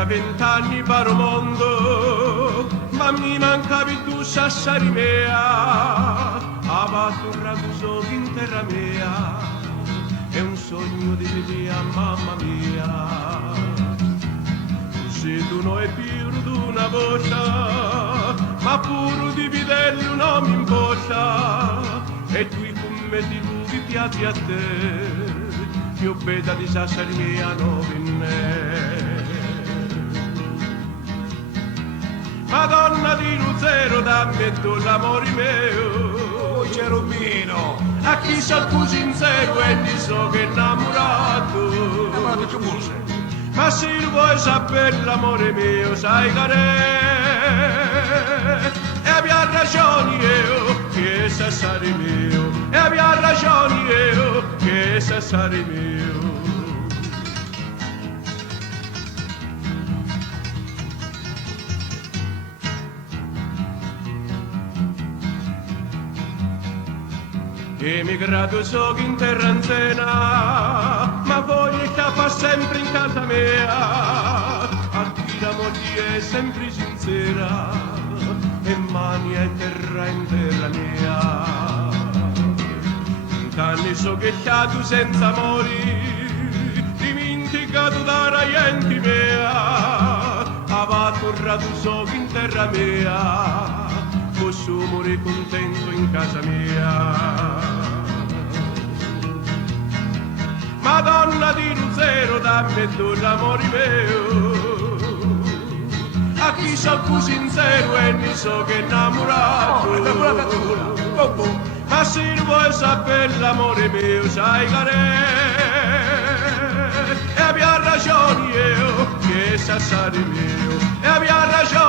a 20 anni paro mondo, ma mi mancavi tu sassari mea, avatturrato so in terra mea, è un sogno di via mamma mia. Se tu non hai più una voce, ma pure di vederli un uomo in boccia, e tu i fumetti lunghi piatti a te, più bella di sassari mia non vinne. Madonna di Luzero, dammi tu l'amore mio, Cerumino, a chi sa più sincero e ti so che innamorato. innamorato che muso. Ma se vuoi sapere l'amore mio, sai che e abbia ragione io, che sassari mio, e abbia ragione io, che sassari mio. Emigrato so in terra anziana, ma voglio che sempre in casa mia, a chi la moglie è sempre sincera, e mani in terra mia. Tanti so che tu senza amori, dimenticato da gente mea, avatturrato so in terra mea, posso morire contento in casa mia. Madonna di Luzero, dammi tu l'amore mio, a chi so più sincero e mi so che innamorato. Ma se vuoi sapere l'amore mio, sai che e abbia ragione io, che sassari mio, e abbia ragione